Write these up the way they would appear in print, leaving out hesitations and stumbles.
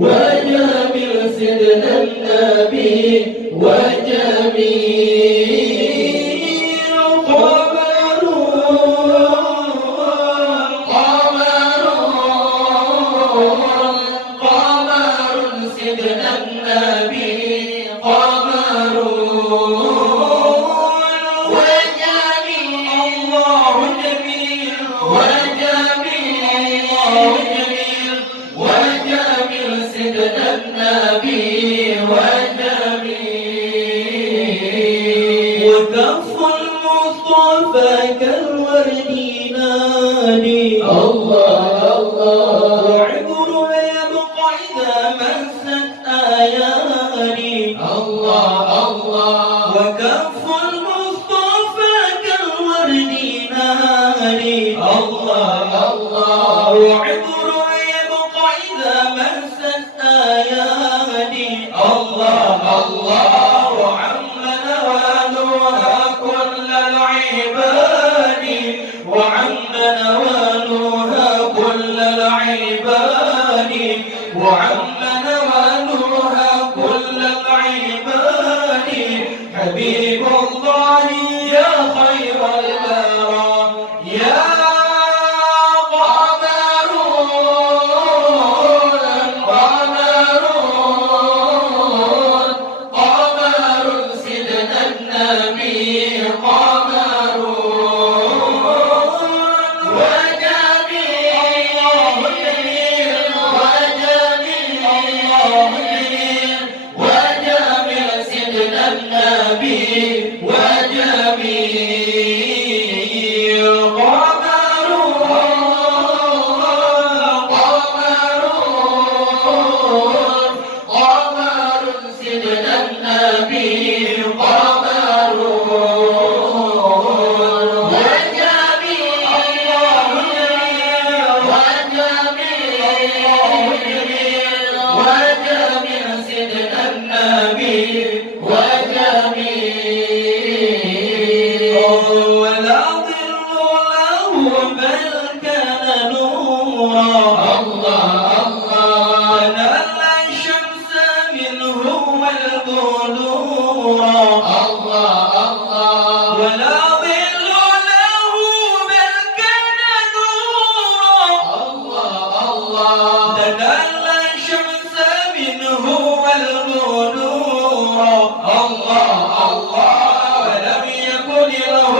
وجميل سيدنا النبي وجميل قمر سيدنا النبي قمر وجميل الله جميل وجميل الله جميل وجميل سيدنا النبي وجميل وكف المصطفى كالورد نادي الله الله وعبره يبقى إذا مست آياني الله الله وكف المصطفى كالورد نادي الله الله وعبره يبقى إذا مست آياني الله الله وعم نوالها كل العباد وعم نوالها كل العباد وعم نوالها كل العباد حبيب الله يا خير البرى يا قمر قمر سيدنا النبي قمر وجميل وجميل سيدنا النبي وجميل قمر سيدنا النبي قمر وجميل سيدنا النبي وجميل ولا ظل له بل كان نورا الله الله نال الشمس منه والبدور الله الله ولا ظل له بل كان نورا الله الله نال الشمس منه والبدور الله الله ولم يكن له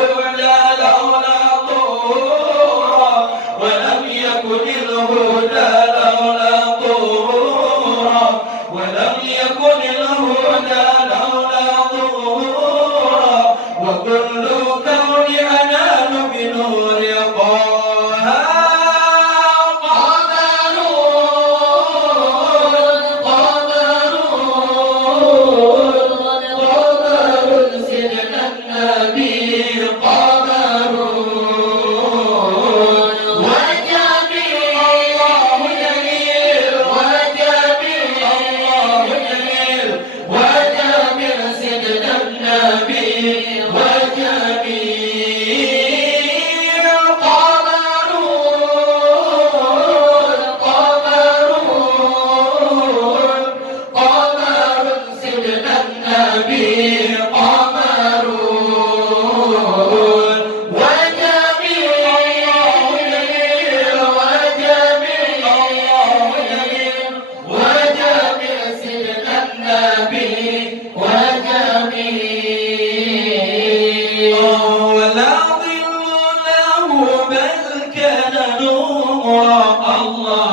لولا طورا ولم يكن له لولا طورا ولم يكن له لولا طورا وكل كون أنال بنور طه قمر سيدنا النبي قمر وجميل الله جميل وجميل الله جميل وجميل سيدنا النبي وجميل قمر سيدنا النبي قمر وجميل وجميل وجميل سيدنا النبي وجميل ولا ظل له بل كان نورا الله